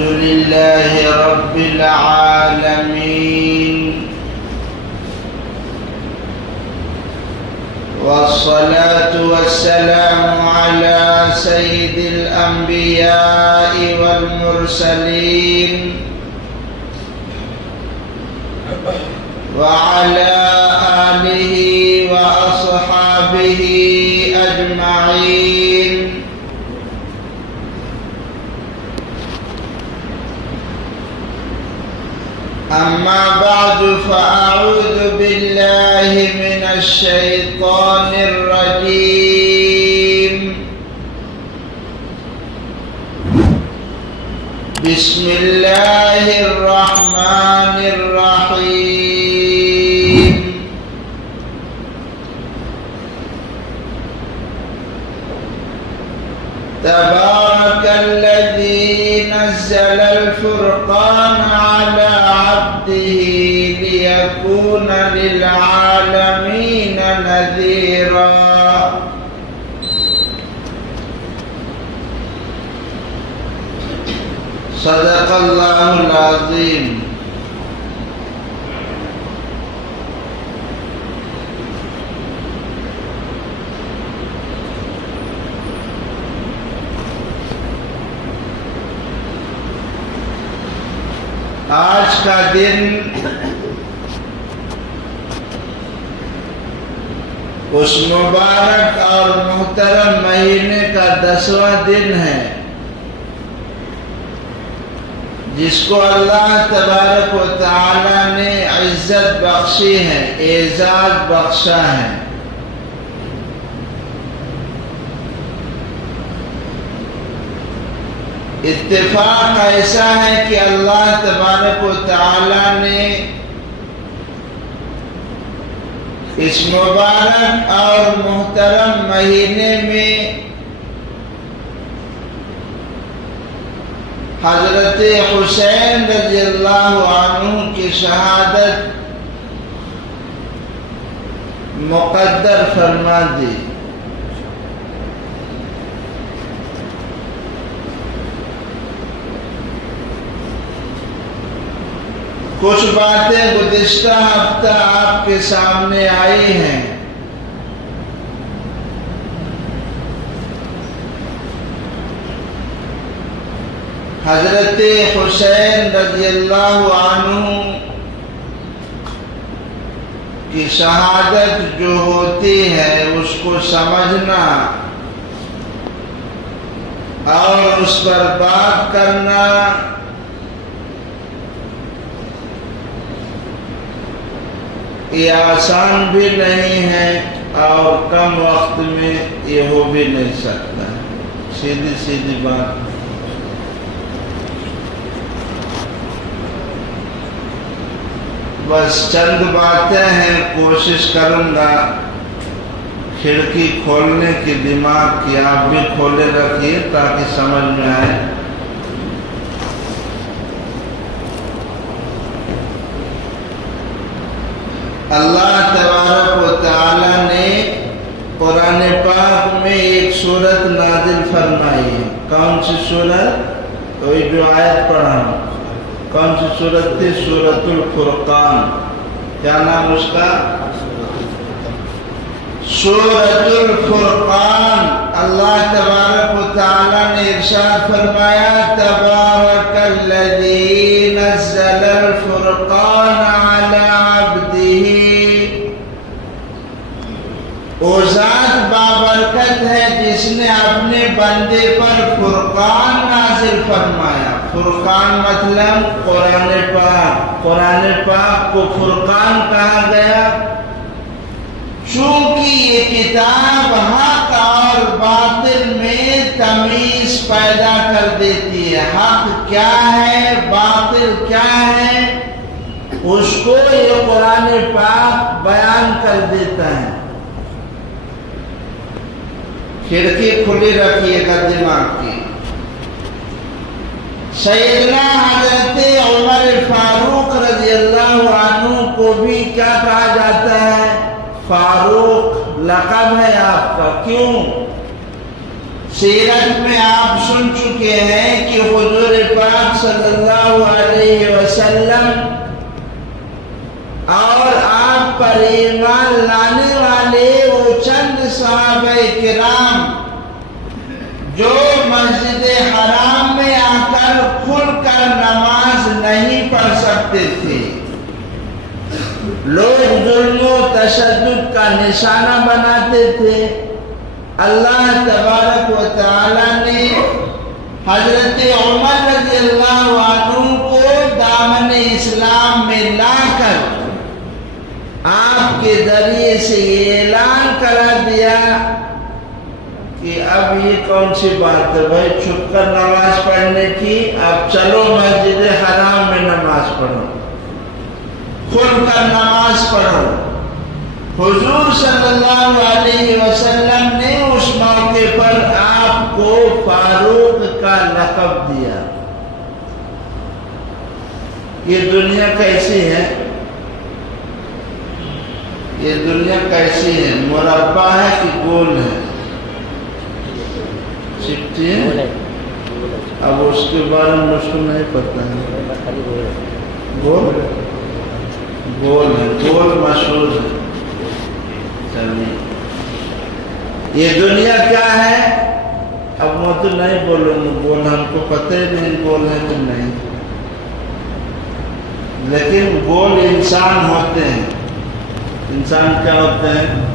لله رب العالمين والصلاة والسلام على سيد الأنبياء والمرسلين وعلى آله وأصحابه أجمعين. أما بعد فأعوذ بالله من الشيطان الرجيم. بسم الله الرحمن الرحيم. تبارك الذي نزل الفرقان على عبده ليكون للعالمين نذيرا. صدق الله العظيم. آج کا دن اس مبارک اور محترم مہینے کا 10واں دن ہے جس کو اللہ تبارک و تعالی نے عزت بخشی ہے، اعزاز بخشا ہے. اتفاق ایسا ہے کہ اللہ تبارک و تعالی نے اس مبارک اور محترم مہینے میں حضرت حسین رضی اللہ عنہ کی شہادت مقدر فرما دی. کچھ باتیں گزشتہ ہفتہ آپ کے سامنے آئی ہیں. حضرت حسین رضی اللہ عنہ کی شہادت جو ہوتی ہے اس کو سمجھنا اور اس پر بات کرنا یہ آسان بھی نہیں ہے اور کم وقت میں یہ ہو بھی نہیں سکتا. سیدھی سیدھی بات. بس چند باتیں ہیں، کوشش کروں گا کھڑکی کھولنے کی دماغ کی آپ بھی کھولے رکھیے تاکہ سمجھ میں آئے. اللہ تبارک و تعالی نے قرآن پاک میں ایک سورت نازل فرمائی ہے. کون سی سورت؟ وہی جو آیت پڑھا ہوں. کون سی سورت تھی؟ سورت الفرقان. کیا نام اس کا؟ سورت الفرقان. اللہ تبارک و تعالی نے ارشاد فرمایا تبارک الذی نزل الفرقان علی عبدہ. وہ ذات بابرکت ہے جس نے اپنے بندے پر فرقان نازل فرمایا. فرقان مطلب قرآن پاک. قرآن پاک کو فرقان کہا گیا چونکہ یہ کتاب حق اور باطل میں تمیز پیدا کر دیتی ہے. حق کیا ہے، باطل کیا ہے، اس کو یہ قرآن پاک بیان کر دیتا ہے. کھڑکی کھلی رکھیے گا دماغ کی. سیدنا حضرت عمر فاروق رضی اللہ عنہ کو بھی کیا کہا جاتا ہے؟ فاروق لقب ہے آپ کا. کیوں؟ سیرت میں آپ سن چکے ہیں کہ حضور پاک صلی اللہ علیہ وسلم اور آپ پر ایمان لانے والے وہ چند صحابہ کرام جو مسجد حرام میں آ کر کھل کر نماز نہیں پڑھ سکتے تھے، لوگ ظلم و تشدد کا نشانہ بناتے تھے، اللہ تبارک و تعالی نے حضرت عمر رضی اللہ عنہ کو دامن اسلام میں لا کر آپ کے ذریعے سے یہ اعلان کرا دیا کہ اب یہ کون سی بات ہے بھائی چھپ کر نماز پڑھنے کی، اب چلو مسجد حرام میں نماز پڑھو، کھل کر نماز پڑھو۔ حضور صلی اللہ علیہ وسلم نے اس موقع پر آپ کو فاروق کا لقب دیا۔ یہ دنیا کیسی ہے؟ یہ دنیا کیسی ہے؟ مربع ہے کہ گول ہے؟ سکتی ہے؟ اب اس کے بارے میں مجھ کو نہیں پتہ ہے۔ گول گول ہے، گول مشہور ہے۔ چلیے یہ دنیا کیا ہے؟ اب میں تو نہیں بولوں گا، گول ہم کو پتہ ہی نہیں گول ہے کہ نہیں، لیکن گول انسان ہوتے ہیں۔ انسان کیا ہوتے ہیں؟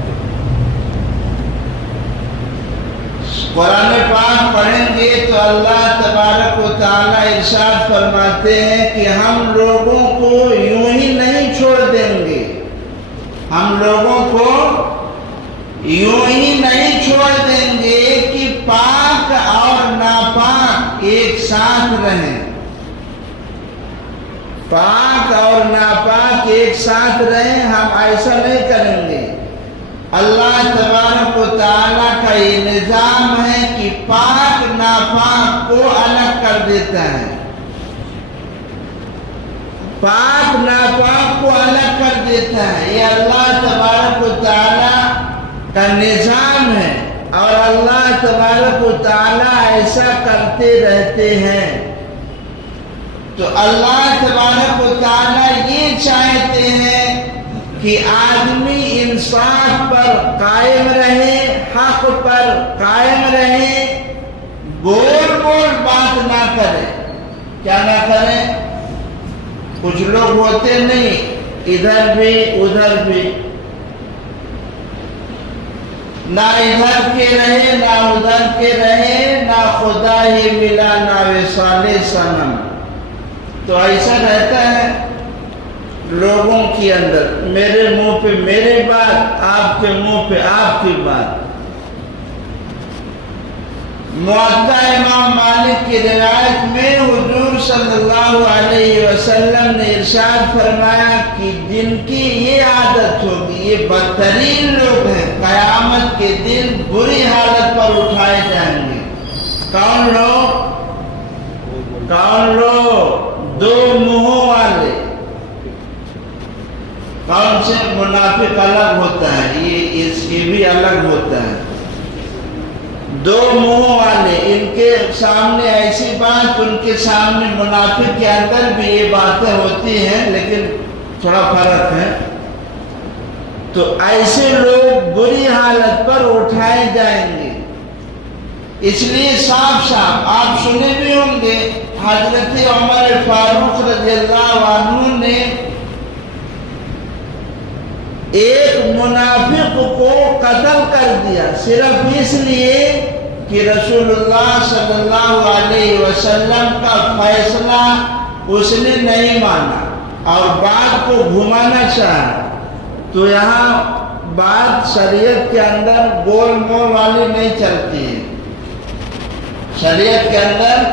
قرآن پاک پڑھیں گے تو اللہ تبارک و تعالی ارشاد فرماتے ہیں کہ ہم لوگوں کو یوں ہی نہیں چھوڑ دیں گے، ہم لوگوں کو یوں ہی نہیں چھوڑ دیں گے کہ پاک اور ناپاک ایک ساتھ رہیں، پاک اور ناپاک ایک ساتھ رہیں، ہم ایسا نہیں کریں گے۔ اللہ تبارک و تعالیٰ کا یہ نظام ہے کہ پاک ناپاک کو الگ کر دیتا ہے، پاک ناپاک کو الگ کر دیتا ہے، یہ اللہ تبارک و تعالیٰ کا نظام ہے، اور اللہ تبارک و تعالیٰ ایسا کرتے رہتے ہیں۔ تو اللہ تبارک و تعالیٰ یہ چاہتے ہیں کہ آدمی انصاف پر قائم رہے، حق پر قائم رہے، گول گول بات نہ کرے۔ کیا نہ کرے؟ کچھ لوگ ہوتے نہیں، ادھر بھی ادھر بھی، نہ ادھر کے رہے نہ ادھر کے رہے، نہ خدا ہی ملا نہ وصال صنم۔ تو ایسا رہتا ہے لوگوں کے اندر، میرے منہ پہ میری بات، آپ کے منہ پہ آپ کی بات۔ موطا امام مالک کی روایت میں حضور صلی اللہ علیہ وسلم نے ارشاد فرمایا کہ جن کی یہ عادت ہوگی یہ بدترین لوگ ہیں، قیامت کے دن بری حالت پر اٹھائے جائیں گے۔ کون لوگ؟ کون لوگ؟ دو منہوں والے۔ کون سے؟ منافق الگ ہوتا ہے، یہ بھی الگ ہوتا ہے۔ دو منہوں والے، ان کے سامنے ایسی بات، ان کے سامنے منافق کے اندر بھی یہ باتیں ہوتی ہیں، لیکن تھوڑا فرق ہے۔ تو ایسے لوگ بری حالت پر اٹھائے جائیں گے۔ اس لیے صاف صاف آپ سنے بھی ہوں گے، حضرت عمر فاروق رضی اللہ عنہ نے ایک منافق کو قتل کر دیا، صرف اس لیے کہ رسول اللہ صلی اللہ علیہ وسلم کا فیصلہ اس نے نہیں مانا اور بات کو گھمانا چاہا۔ تو یہاں بات شریعت کے اندر گول مول والی نہیں چلتی ہے، شریعت کے اندر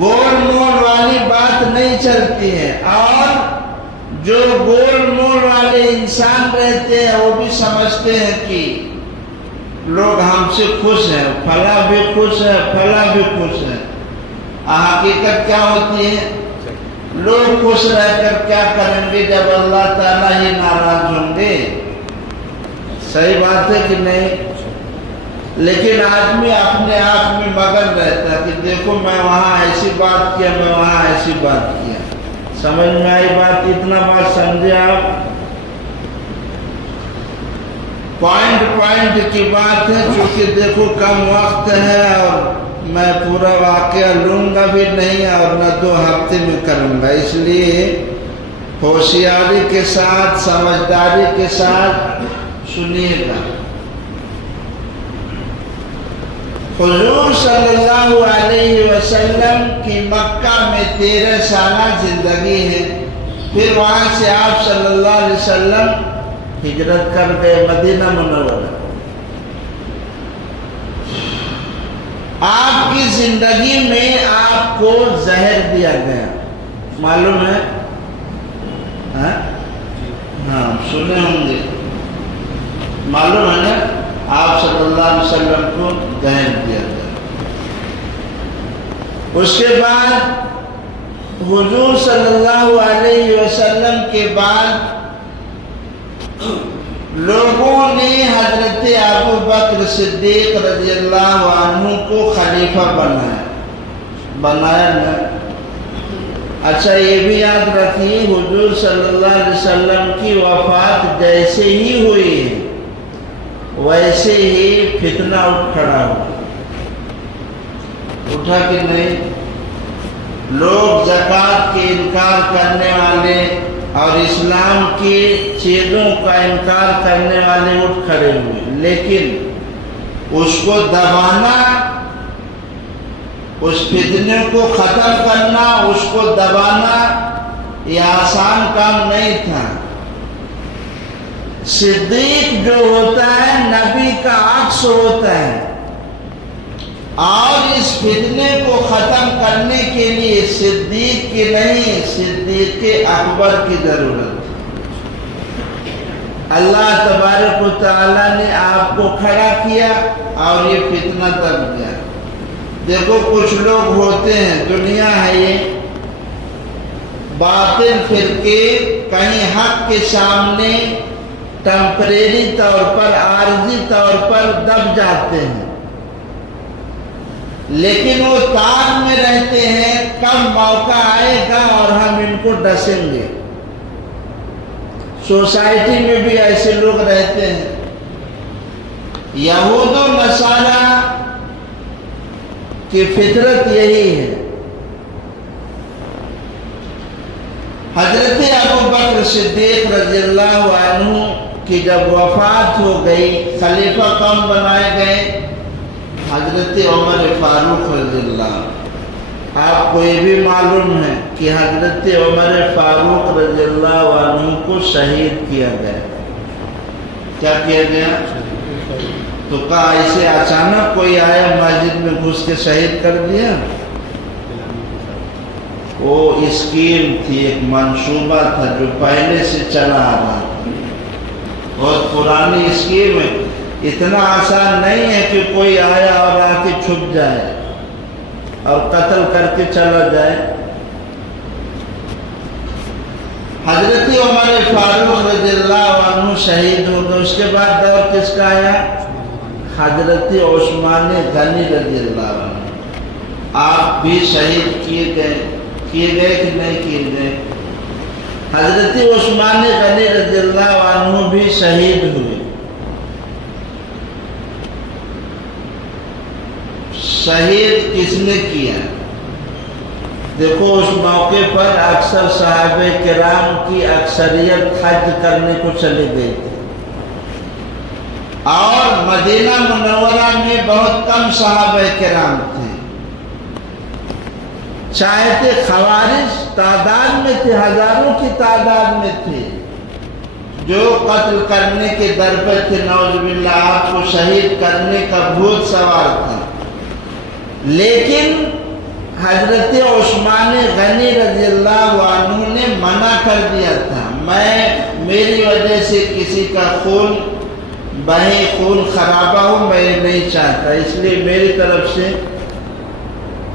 گول مول والی بات نہیں چلتی ہے، اور جو گول مول والے انسان رہتے ہیں وہ بھی سمجھتے ہیں کہ لوگ ہم سے خوش ہیں، فلاں بھی خوش ہے، فلاں بھی خوش ہے۔ حقیقت کیا ہوتی ہے؟ لوگ خوش رہ کر کیا کریں گے جب اللہ تعالیٰ ہی ناراض ہوں گے؟ صحیح بات ہے کہ نہیں؟ لیکن آدمی اپنے آپ میں مگن رہتا ہے کہ دیکھو میں وہاں ایسی بات کیا، میں وہاں ایسی بات کیا. سمجھ میں آئی بات؟ اتنا بات سمجھے آپ؟ پوائنٹ کی بات ہے. چونکہ دیکھو کم وقت ہے اور میں پورا واقعہ لوں گا بھی نہیں اور نہ 2 ہفتے میں کروں گا، اس لیے ہوشیاری کے ساتھ سمجھداری کے ساتھ سنیے گا. حضور صلی اللہ علیہ وسلم کی مکہ میں 13 سالہ زندگی ہے. پھر وہاں سے آپ صلی اللہ علیہ وسلم ہجرت کر گئے مدینہ منورہ. آپ کی زندگی میں آپ کو زہر دیا گیا، معلوم ہے؟ ہاں سنے ہوں گے، معلوم ہے نا؟ آپ صلی اللہ علیہ وسلم کو زہر دیا گیا. اس کے بعد حضور صلی اللہ علیہ وسلم کے بعد لوگوں نے حضرت ابو بکر صدیق رضی اللہ عنہ کو خلیفہ بنایا نا. اچھا یہ بھی یاد رکھیے، حضور صلی اللہ علیہ وسلم کی وفات جیسے ہی ہوئی ہے ویسے ہی فتنہ اٹھ کھڑا ہوا. اٹھا کہ نہیں؟ لوگ زکوٰۃ کے انکار کرنے والے اور اسلام کی چیزوں کا انکار کرنے والے اٹھ کھڑے ہوئے، لیکن اس کو دبانا، اس فتنے کو ختم کرنا، اس کو دبانا یہ آسان کام نہیں تھا. صدیق جو ہوتا ہے نبی کا عکس ہوتا ہے، اور اس فتنے کو ختم کرنے کے لیے صدیق کی نہیں، صدیق اکبر کی ضرورت. اللہ تبارک و تعالیٰ نے آپ کو کھڑا کیا اور یہ فتنہ دب گیا. دیکھو کچھ لوگ ہوتے ہیں، دنیا ہے یہ، باطل فرقے کہیں حق کے سامنے ٹیمپریری طور پر، عارضی طور پر دب جاتے ہیں، لیکن وہ تار میں رہتے ہیں کب موقع آئے گا اور ہم ان کو ڈسیں گے. سوسائٹی میں بھی ایسے لوگ رہتے ہیں. یہود و نصارہ کی فطرت یہی ہے. حضرت ابو بکر صدیق رضی اللہ عنہ کی جب وفات ہو گئی، خلیفہ کون بنائے گئے؟ حضرت عمر فاروق رضی اللہ. آپ کو یہ بھی معلوم ہے کہ حضرت عمر فاروق رضی اللہ عنہ کو شہید کیا گیا. کیا کیا گیا؟ تو کہا ایسے اچانک کوئی آیا مسجد میں گھس کے شہید کر دیا؟ وہ اسکیم تھی، ایک منصوبہ تھا جو پہلے سے چلا آ رہا تھا. بہت پرانی اسکیم ہے. اتنا آسان نہیں ہے کہ کوئی آیا اور آ کے چھپ جائے اور قتل کر کے چلا جائے. حضرت عمر فاروق رضی اللہ عنہ شہید ہو گئے. اس کے بعد دور کس کا آیا؟ حضرت عثمان غنی رضی اللہ عنہ. آپ بھی شہید کیے گئے کہ نہیں کیے گئے؟ حضرت عثمان غنی رضی اللہ عنہ بھی شہید ہوئے. شہید کس نے کیا؟ دیکھو اس موقع پر اکثر صحابہ کرام کی اکثریت حج کرنے کو چلے گئے تھے، اور مدینہ منورہ میں بہت کم صحابہ کرام تھے. چاہتے خوارج تعداد میں تھے، ہزاروں کی تعداد میں تھے جو قتل کرنے کے در پہ تھے. نعوذ باللہ، آپ کو شہید کرنے کا بھوت سوار تھا. لیکن حضرت عثمان غنی رضی اللہ عنہ نے منع کر دیا تھا. میری وجہ سے کسی کا خون بہے، خون خرابہ ہو، میں نہیں چاہتا، اس لیے میری طرف سے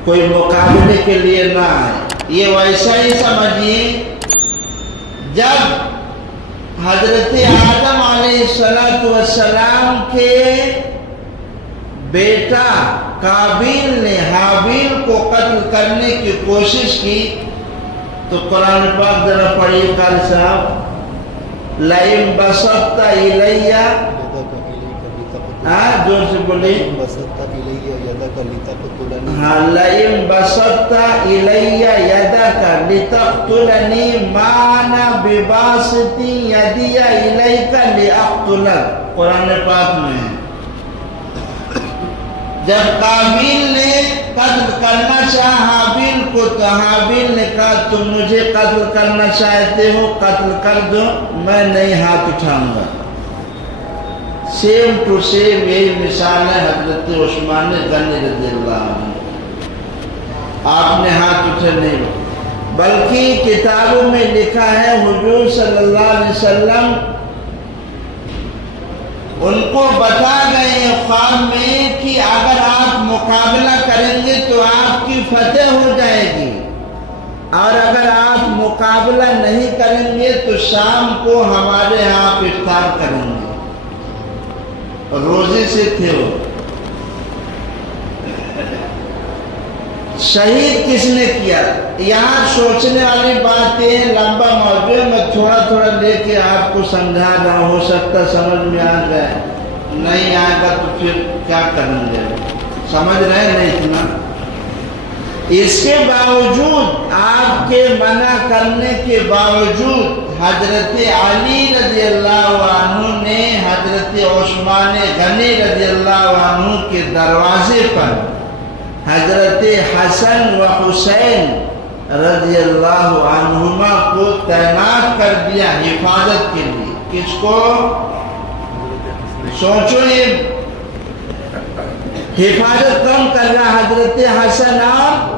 کوئی مقابلے کے لیے نہ آئے. یہ ویسا ہی سمجھیے جب حضرت آدم علیہ السلام کے بیٹا قابیل نے حابیل قتل کرنے کی کوشش کی تو قرآن پاک ذرا پڑھیے قاری صاحب، لئن بسطت الیہ، ہاں جور سے بولے، ہاں لئن بسطت الیہ یدک لتقتلنی ما انا بباسط یدی الیک لاقتلک، قرآن پاک میں ہے۔ جب قابیل نے قتل کرنا چاہا حابیل کو تو حابیل نے کہا تم مجھے قتل کرنا چاہتے ہو، قتل کر دو، میں نہیں ہاتھ اٹھاؤں گا۔ سیم ٹو سیم یہی مثال ہے حضرت عثمان غنی رضی اللہ عنہ۔ آپ نے ہاتھ اٹھے نہیں، بلکہ کتابوں میں لکھا ہے حضور صلی اللہ علیہ وسلم ان کو بتا گئے خواب میں کہ اگر آپ مقابلہ کریں گے تو آپ کی فتح ہو جائے گی، اور اگر آپ مقابلہ نہیں کریں گے تو شام کو ہمارے ہاں آپ افطار کریں گے۔ روزے سے تھے وہ۔ شہید کس نے کیا؟ یہاں سوچنے والی بات یہ لمبا موضوع ہے، میں تھوڑا تھوڑا لے کے آپ کو سمجھا رہا ہوں، ہو سکتا سمجھ میں آ جائے، نہیں آئے گا تو پھر کیا کریں گے، سمجھ رہے نہیں اتنا؟ اس کے باوجود، آپ کے منع کرنے کے باوجود، حضرت علی رضی اللہ عنہ نے حضرت عثمان غنی رضی اللہ عنہ کے دروازے پر حضرت حسن و حسین رضی اللہ عنہما کو تعینات کر دیا حفاظت کے لیے۔ کس کو؟ سوچو، یہ حفاظت کون کر رہا؟ حضرت حسن اور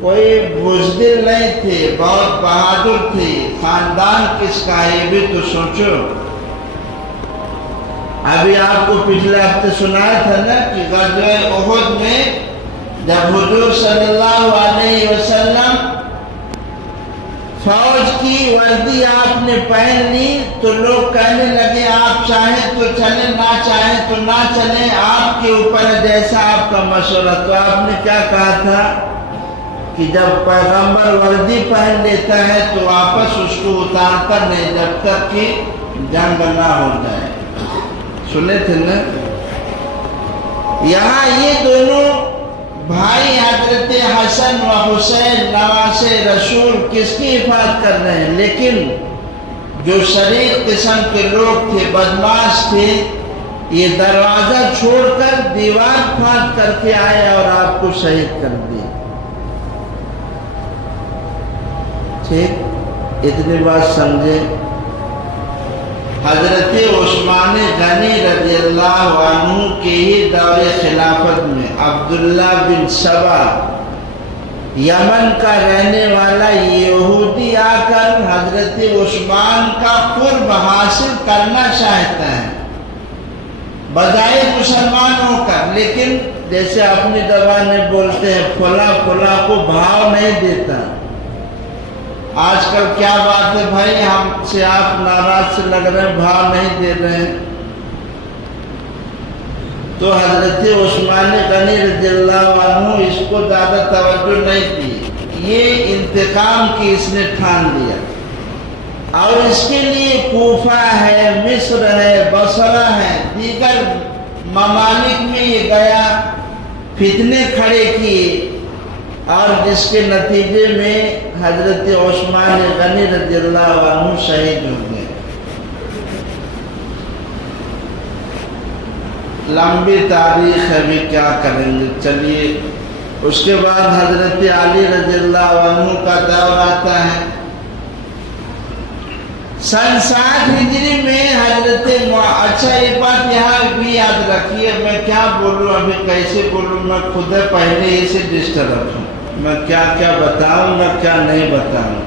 کوئی بزدل نہیں تھے، بہت بہادر تھے، خاندان کس کا ہے یہ بھی تو سوچو۔ ابھی آپ کو پچھلے ہفتے سنایا تھا نا کہ غزوہ احد میں جب حضور صلی اللہ علیہ وسلم فوج کی وردی آپ نے پہن لی تو لوگ کہنے لگے آپ چاہیں تو چلیں، نہ چاہیں تو نہ چلیں، آپ کے اوپر ہے، جیسا آپ کا مشورہ۔ تو آپ نے کیا کہا تھا کہ جب پیغمبر وردی پہن لیتا ہے تو واپس اس کو اتارتا نہیں جب تک کہ جنگ نہ ہو جائے۔ سنے تھے نا؟ یہاں یہ دونوں بھائی حضرت حسن و حسین نواسے رسول کس کی حفاظت کر رہے ہیں، لیکن جو شریف قسم کے لوگ تھے، بدماش تھے، یہ دروازہ چھوڑ کر دیوار پھاٹ کر کے آئے اور آپ کو شہید کر دیا۔ ٹھیک، اتنی بات سمجھے۔ حضرت عثمان غنی رضی اللہ عنہ کے ہی دور خلافت میں عبداللہ بن سبا یمن کا رہنے والا یہودی آ کر حضرت عثمان کا قرب حاصل کرنا چاہتا ہے، بظاہر مسلمان ہو کر، لیکن جیسے اپنی زبان میں بولتے ہیں فلاں فلاں کو بھاؤ نہیں دیتا۔ آج کل کیا بات ہے بھائی، ہم سے آپ ناراض سے لگ رہے ہیں، بھاؤ نہیں دے رہے ہیں۔ تو حضرت عثمان غنی رضی اللہ عنہ اس کو زیادہ توجہ نہیں دی، یہ انتقام کی اس نے ٹھان دیا، اور اس کے لیے کوفہ ہے، مصر ہے، بصرہ ہے، دیگر ممالک میں یہ گیا، فتنے کھڑے کیے، اور جس کے نتیجے میں حضرت عثمان غنی رضی اللہ عنہ شہید ہو گئے۔ لمبی تاریخ ہے، بھی کیا کریں گے، چلیے۔ اس کے بعد حضرت علی رضی اللہ عنہ کا دور آتا ہے۔ سن 60 ہجری میں حضرت اچھا یہ بات یہاں بھی یاد رکھیے، میں کیا بولوں ابھی، کیسے بولوں، میں خود پہلے اسے ڈسٹرب ہوں، میں کیا کیا بتاؤں گا کیا نہیں بتاؤں۔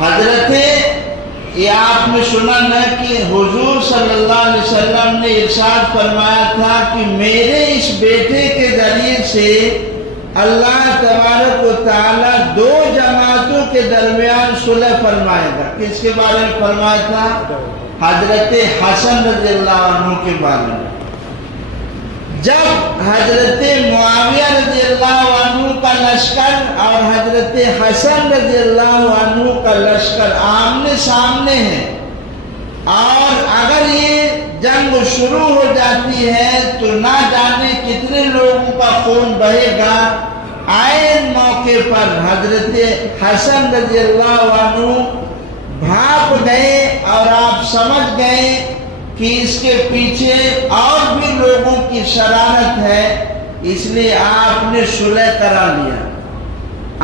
حضرت یہ آپ نے سنا نا کہ حضور صلی اللہ علیہ وسلم نے ارشاد فرمایا تھا کہ میرے اس بیٹے کے ذریعے سے اللہ تبارک و تعالیٰ دو جماعتوں کے درمیان صلح فرمائے گا۔ کس کے بارے میں فرمایا تھا؟ حضرت حسن رضی اللہ عنہ کے بارے میں۔ جب حضرت معاویہ لشکر اور حضرت حسن رضی اللہ عنہ کا لشکر آمنے سامنے ہے، اور اگر یہ جنگ شروع ہو جاتی ہے تو نہ جانے کتنے لوگوں کا خون بہے گا۔ عین موقع پر حضرت حسن رضی اللہ عنہ بھاگ گئے اور آپ سمجھ گئے کہ اس کے پیچھے اور بھی لوگوں کی شرارت ہے، اس لیے آپ نے صلح کرا لیا۔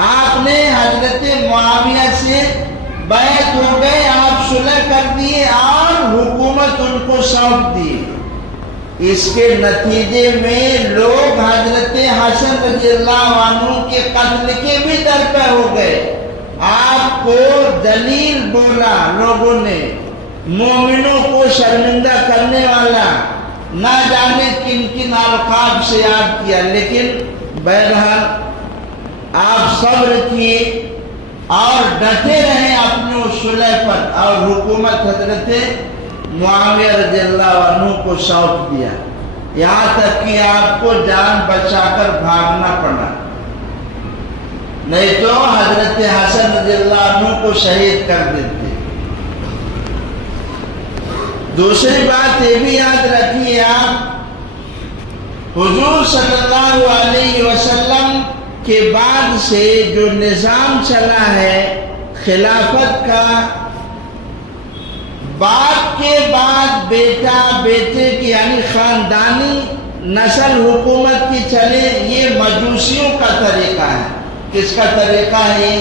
آپ نے حضرت معاویہ سے بیعت ہو گئے، آپ صلح کر دیے اور حکومت ان کو سونپ دی۔ اس کے نتیجے میں لوگ حضرت حسن رضی اللہ عنہ کے قتل کے بھی درپے ہو گئے۔ آپ کو ذلیل بولا لوگوں نے، مومنوں کو شرمندہ کرنے والا، نہ جانے کن کن القاب سے یاد کیا، لیکن بہرحال آپ صبر کیے اور ڈٹے رہے اپنے صلح پر، اور حکومت حضرت معاویہ رضی اللہ عنہ کو سونپ دیا، یہاں تک کہ آپ کو جان بچا کر بھاگنا پڑا، نہیں تو حضرت حسن رضی اللہ عنہ کو شہید کر دیتے۔ دوسری بات یہ بھی یاد رکھیے آپ، حضور صلی اللہ علیہ وسلم کے بعد سے جو نظام چلا ہے خلافت کا، باپ کے بعد بیٹا، بیٹے کی یعنی خاندانی نسل حکومت کی چلے، یہ مجوسیوں کا طریقہ ہے۔ کس کا طریقہ ہے؟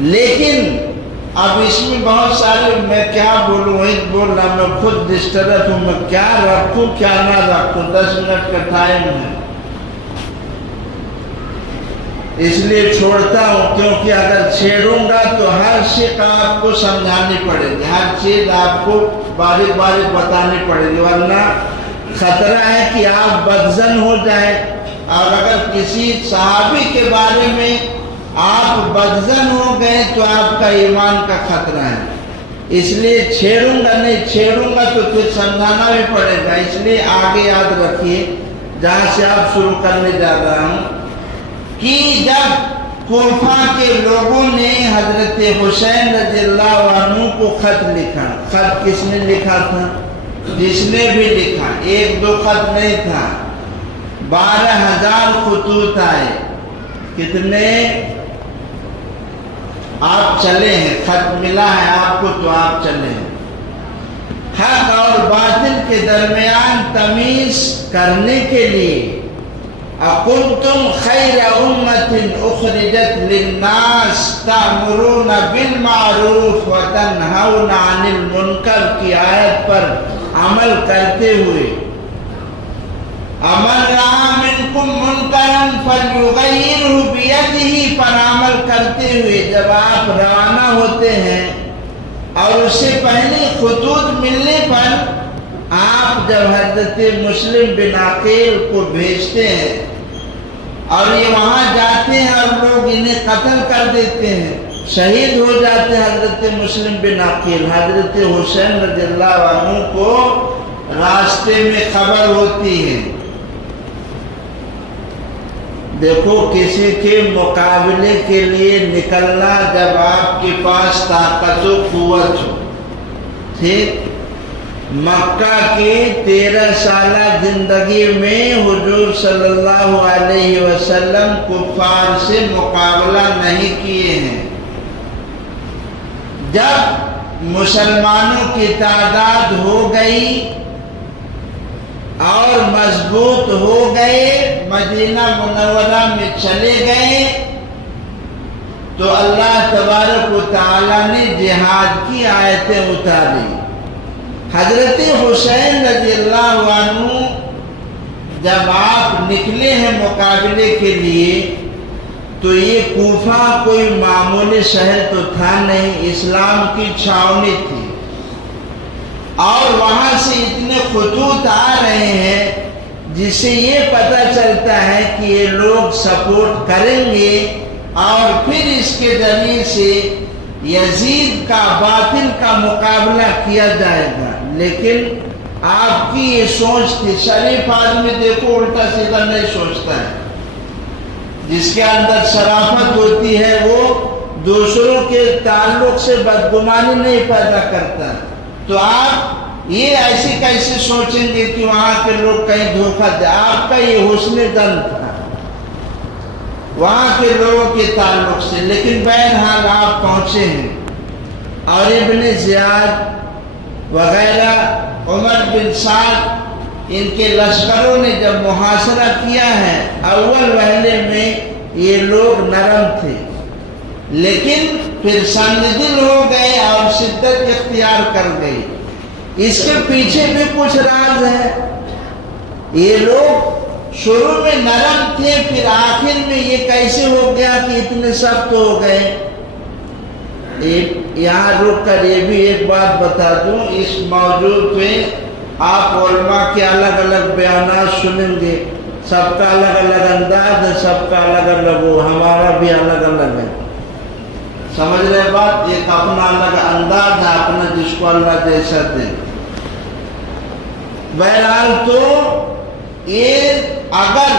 لیکن اب اس میں بہت سارے، میں کیا بولوں، وہی بول رہا، میں خود ڈسٹرب ہوں، میں کیا رکھوں کیا نہ رکھوں، 10 منٹ کا ٹائم ہے، اس لیے چھوڑتا ہوں، کیونکہ اگر چھیڑوں گا تو ہر شق آپ کو سمجھانی پڑے گی، ہر چیز آپ کو باریک باریک بتانی پڑے گی، ورنہ خطرہ ہے کہ آپ بدظن ہو جائیں، اور اگر کسی صحابی کے بارے میں آپ بدظن ہو گئے تو آپ کا ایمان کا خطرہ ہے، اس لیے چھیڑوں گا نہیں، چھیڑوں گا تو پھر سمجھانا بھی پڑے گا، اس لیے آگے یاد رکھیے جہاں سے آپ شروع کرنے جا رہا ہوں، کہ جب کوفہ کے لوگوں نے حضرت حسین رضی اللہ عنہ کو خط لکھا، خط کس نے لکھا تھا؟ جس نے بھی لکھا، 1-2 خط نہیں تھا، 12,000 خطوط آئے، کتنے؟ آپ چلے ہیں، خط ملا ہے آپ کو تو آپ چلے ہیں، حق اور باطل کے درمیان تمیز کرنے کے لیے، اکنتم خیر امت اخرجت للناس تأمرون بالمعروف وتنہون عن المنکر کی آیت پر عمل کرتے ہوئے، امن رہا منکم منکرا فلیغیرہ بیدہ پر عمل کرتے ہوئے جب آپ روانہ ہوتے ہیں، اور اس سے پہلے خطوط ملنے پر آپ جب حضرت مسلم بن عقیل کو بھیجتے ہیں اور یہ وہاں جاتے ہیں اور لوگ انہیں قتل کر دیتے ہیں، شہید ہو جاتے ہیں حضرت مسلم بن عقیل، حضرت حسین رضی اللہ عنہ کو راستے میں خبر ہوتی ہے۔ دیکھو کسی کے مقابلے کے لیے نکلنا جب آپ کے پاس طاقت و قوت ہو، ٹھیک؟ مکہ کی 13 سالہ زندگی میں حضور صلی اللہ علیہ وسلم کفار سے مقابلہ نہیں کیے ہیں۔ جب مسلمانوں کی تعداد ہو گئی اور مضبوط ہو گئے، مدینہ منورہ میں چلے گئے، تو اللہ تبارک و تعالی نے جہاد کی آیتیں اتاری۔ حضرت حسین رضی اللہ عنہ جب آپ نکلے ہیں مقابلے کے لیے، تو یہ کوفہ کوئی معمولی شہر تو تھا نہیں، اسلام کی چھاونی تھی، اور وہاں سے اتنے خطوط آ رہے ہیں جس سے یہ پتہ چلتا ہے کہ یہ لوگ سپورٹ کریں گے، اور پھر اس کے ذریعے سے یزید کا باطل کا مقابلہ کیا جائے گا۔ لیکن آپ کی یہ سوچ تھی. شریف آدمی دیکھو الٹا سیدھا نہیں سوچتا ہے. جس کے اندر شرافت ہوتی ہے وہ دوسروں کے تعلق سے بدگمانی نہیں پیدا کرتا. تو آپ یہ ایسے کیسے سوچیں گے کہ وہاں کے لوگ کہیں دھوکہ دے. آپ کا یہ حسن دن تھا وہاں کے لوگوں کے تعلق سے. لیکن بہرحال آپ پہنچے ہیں. اور ابن زیاد وغیرہ عمر بن سعد ان کے لشکروں نے جب محاصرہ کیا ہے اول وہلے میں یہ لوگ نرم تھے لیکن پھر سنگ دل ہو گئے اور شدت اختیار کر گئی. اس کے پیچھے بھی کچھ راز ہے. یہ لوگ شروع میں نرم تھے پھر آخر میں یہ کیسے ہو گیا کہ اتنے سخت ہو گئے. یہاں رک کر یہ بھی ایک بات بتا دوں. اس موضوع پہ آپ علماء کے الگ الگ بیانات سنیں گے. سب کا الگ الگ انداز ہے, سب کا الگ الگ وہ, ہمارا بھی الگ الگ ہے. سمجھ رہے بات. ایک اپنا الگ انداز ہے اپنا جس کو اللہ جیسا دے. بہرحال تو یہ اگر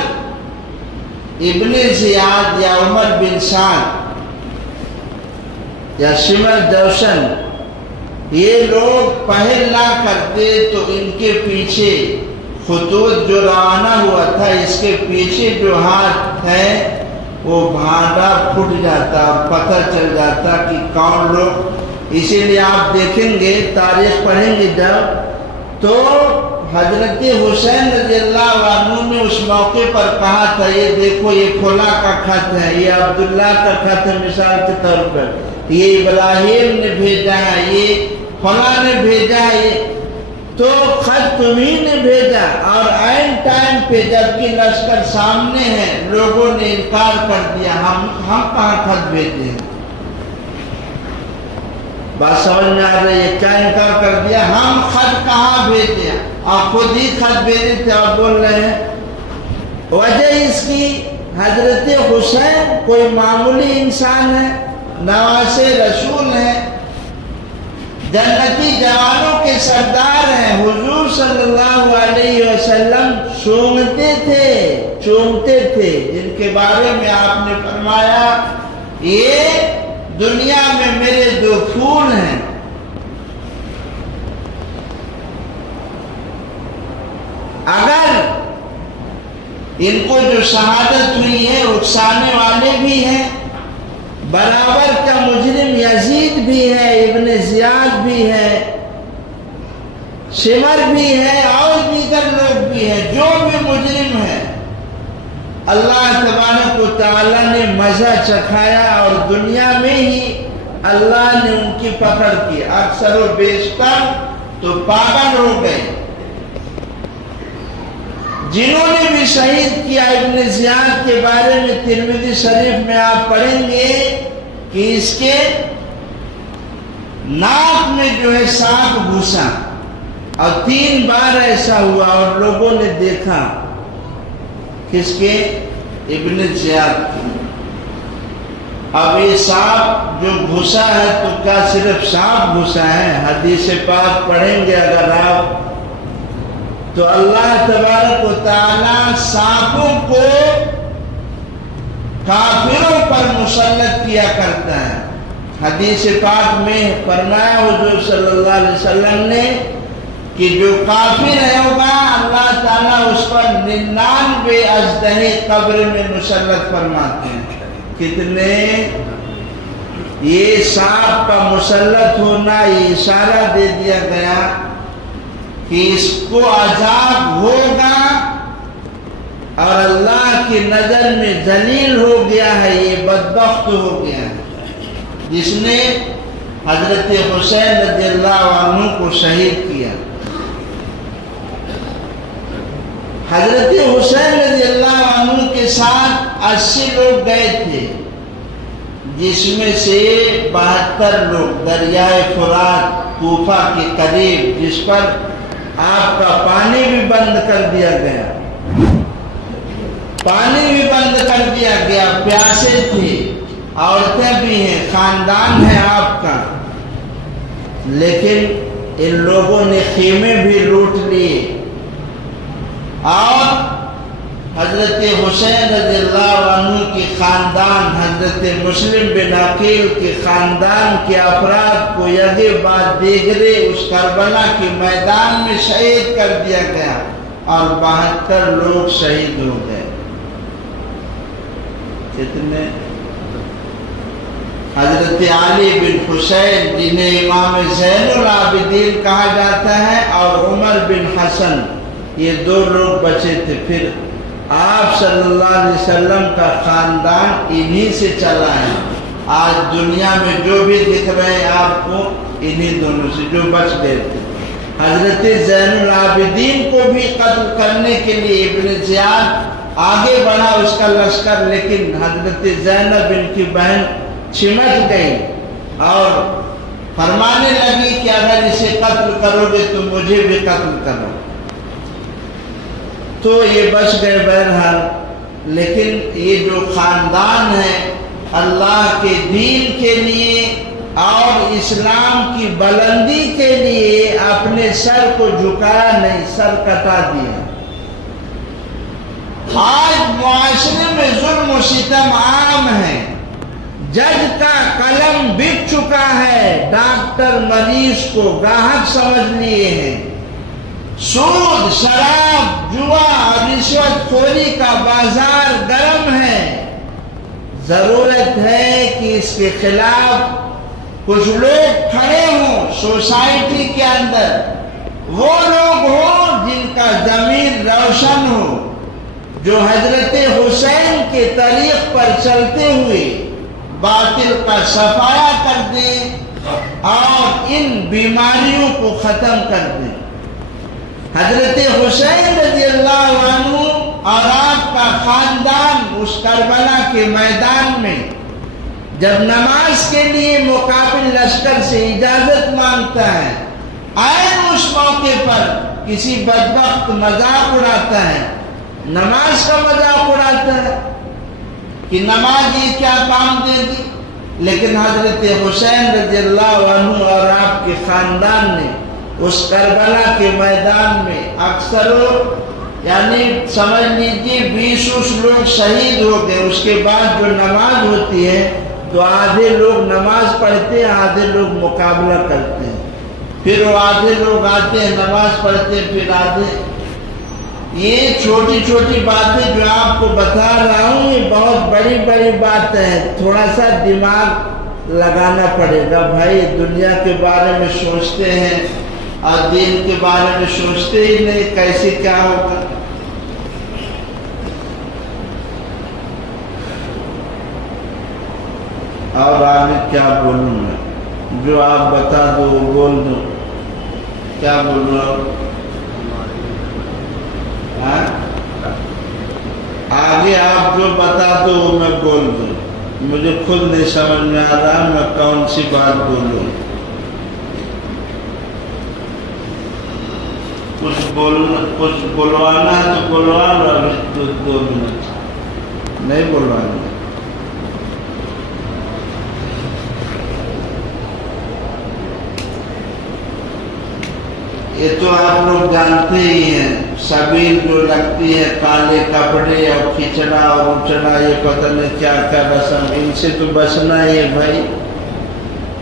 ابن زیاد یا عمر بن سعد یا سمر دوسن یہ لوگ پہل نہ کرتے تو ان کے پیچھے خطوط جو روانہ ہوا تھا اس کے پیچھے جو ہاتھ ہے وہ بھانڈا پھٹ جاتا اور پتہ چل جاتا کہ کون لوگ. اسی لیے آپ دیکھیں گے تاریخ پڑھیں گے جب تو حضرت حسین رضی اللہ عنہ نے اس موقع پر کہا تھا یہ دیکھو یہ فلاں کا خط ہے, یہ عبداللہ کا خط ہے مثال کے طور پر, یہ ابراہیم نے بھیجا ہے, یہ فلاں نے بھیجا ہے. تو خط تمہیں نے بھیجا اور عین ٹائم پہ جبکہ لشکر سامنے ہے لوگوں نے انکار کر دیا. ہم کہاں خط بھیجے ہیں. بات سمجھ میں آ رہی ہے کیا انکار کر دیا. ہم خط کہاں بھیجے ہیں, آپ خود ہی خط بھیجے تھے. آپ بول رہے ہیں وجہ اس کی حضرت حسین کوئی معمولی انسان ہے, نواسے رسول ہیں, جنتی جوانوں کے سردار ہیں. حضور صلی اللہ علیہ وسلم چومتے تھے جن کے بارے میں آپ نے فرمایا یہ دنیا میں میرے دو پھول ہیں. اگر ان کو جو شہادت ہوئی ہے اکسانے والے بھی ہیں, برابر کا مجرم یزید بھی ہے, ابن زیاد بھی ہے, شمر بھی ہے اور دیگر لوگ بھی ہیں. جو بھی مجرم ہے اللہ تبارک و تعالیٰ نے مزہ چکھایا اور دنیا میں ہی اللہ نے ان کی پکڑ کی. اکثر و بیشتر تو پاگل ہو گئے. جنہوں نے بھی شہید کیا ابن زیاد کے بارے میں ترمذی شریف میں آپ پڑھیں گے کہ اس کے ناک میں جو ہے سانپ گھسا اور 3 بار ایسا ہوا اور لوگوں نے دیکھا. کس کے؟ ابن زیاد کے. اب یہ سانپ جو گھسا ہے تو کیا صرف سانپ گھسا ہے؟ حدیث پاک پڑھیں گے اگر آپ تو اللہ تبارک و تعالیٰ سانپوں کو کافروں پر مسلط کیا کرتا ہے. حدیث پاک میں فرمایا حضور صلی اللہ علیہ وسلم نے کہ جو کافر ہوگا اللہ تعالیٰ اس پر 99 اژدہے قبر میں مسلط فرماتے ہیں. کتنے؟ یہ سانپ کا مسلط ہونا یہ اشارہ دے دیا گیا کہ اس کو عذاب ہوگا اور اللہ کی نظر میں ذلیل ہو گیا ہے, یہ بدبخت ہو گیا ہے جس نے حضرت حسین رضی اللہ عنہ کو شہید کیا. حضرت حسین رضی اللہ عنہ کے ساتھ 80 لوگ گئے تھے جس میں سے 72 لوگ دریائے فرات کوفہ کے قریب جس پر آپ کا پانی بھی بند کر دیا گیا, پانی بھی بند کر دیا گیا, پیاسے تھے, عورتیں بھی ہیں, خاندان ہے آپ کا, لیکن ان لوگوں نے خیمے بھی لوٹ لیے اور حضرت حسین رضی اللہ عنہ کی خاندان، حضرت مسلم بن عقیل کے خاندان کے افراد کو یکے بعد دیگرے اس کربلا کے میدان میں شہید کر دیا گیا اور 72 لوگ شہید ہو گئے۔ کتنے؟ حضرت علی بن حسین جنہیں امام زین العابدین کہا جاتا ہے اور عمر بن حسن، یہ 2 لوگ بچے تھے۔ پھر آپ صلی اللہ علیہ وسلم کا خاندان انہی سے چلا ہے۔ آج دنیا میں جو بھی دکھ رہے ہیں آپ کو انہی دونوں سے جو بچ گئے تھے۔ حضرت زین العابدین کو بھی قتل کرنے کے لیے ابن زیاد آگے بڑھا اس کا لشکر، لیکن حضرت زینب ان کی بہن چمٹ گئی اور فرمانے لگی کہ اگر اسے قتل کرو گے تو مجھے بھی قتل کرو، تو یہ بچ گئے بہرحال۔ لیکن یہ جو خاندان ہے اللہ کے دین کے لیے اور اسلام کی بلندی کے لیے اپنے سر کو جھکایا نہیں، سر کٹا دیا۔ آج معاشرے میں ظلم و ستم عام ہے، جج کا قلم بک چکا ہے، ڈاکٹر مریض کو گاہک سمجھ لیے ہیں، سود، شراب، جوا اور رشوت خوری کا بازار گرم ہے۔ ضرورت ہے کہ اس کے خلاف کچھ لوگ کھڑے ہوں سوسائٹی کے اندر، وہ لوگ ہوں جن کا ضمیر روشن ہو، جو حضرت حسین کے طریق پر چلتے ہوئے باطل کا صفایا کر دیں اور ان بیماریوں کو ختم کر دیں۔ حضرت حسین رضی اللہ عنہ اور آپ کا خاندان اس کربلا کے میدان میں جب نماز کے لیے مقابل لشکر سے اجازت مانگتا ہے، عین اس موقع پر کسی بدبخت مذاق اڑاتا ہے، نماز کا مذاق اڑاتا ہے کہ نماز یہ کیا کام دے گی، لیکن حضرت حسین رضی اللہ عنہ اور آپ کے خاندان نے اس کربلا کے میدان میں اکثروں یعنی سمجھ لیجیے 20 لوگ شہید ہو گئے۔ اس کے بعد جو نماز ہوتی ہے تو آدھے لوگ نماز پڑھتے ہیں، آدھے لوگ مقابلہ کرتے ہیں، پھر وہ آدھے لوگ آتے ہیں نماز پڑھتے ہیں، پھر آدھے۔ یہ چھوٹی چھوٹی باتیں جو آپ کو بتا رہا ہوں یہ بہت بڑی بڑی بات ہے، تھوڑا سا دماغ لگانا پڑے گا بھائی۔ دنیا کے بارے میں سوچتے ہیں اور دین کے بارے میں سوچتے ہی نہیں، کیسے کیا ہوگا۔ اور آگے کیا بولوں میں، جو آپ بتا دو وہ بول دو، کیا بولوں؟ آگے آپ جو بتا دو وہ میں بول دوں، مجھے خود نہیں سمجھ میں آ رہا میں کون سی بات بولوں۔ کچھ بلوانا ہے تو بلوا لو، 2 منٹ نہیں بلوانا۔ یہ تو آپ لوگ جانتے ہی ہیں، سبیل جو لگتی ہے کالے کپڑے اور کھچڑا اور اونچڑا، یہ پتہ نہیں کیا کیا رسم، ان سے تو بچنا ہے بھائی،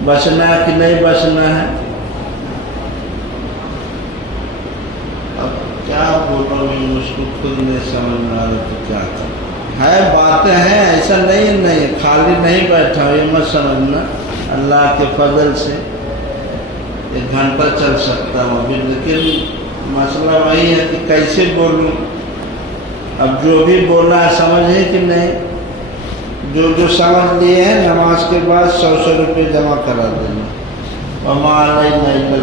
بچنا ہے کہ نہیں بچنا ہے۔ اب کیا بولوں میں، مجھ کو خود نہیں سمجھ میں آ رہا تو کیا ہے، باتیں ہیں ایسا نہیں خالی نہیں بیٹھا ہوں، یہ مت سمجھنا، اللہ کے فضل سے 1 گھنٹہ چل سکتا ہوں ابھی، لیکن مسئلہ وہی ہے کہ کیسے بولوں۔ اب جو بھی بولا ہے سمجھے کہ نہیں، جو سمجھ لیے ہیں نماز کے بعد 100 روپے جمع کرا دینا۔ وما علینا الا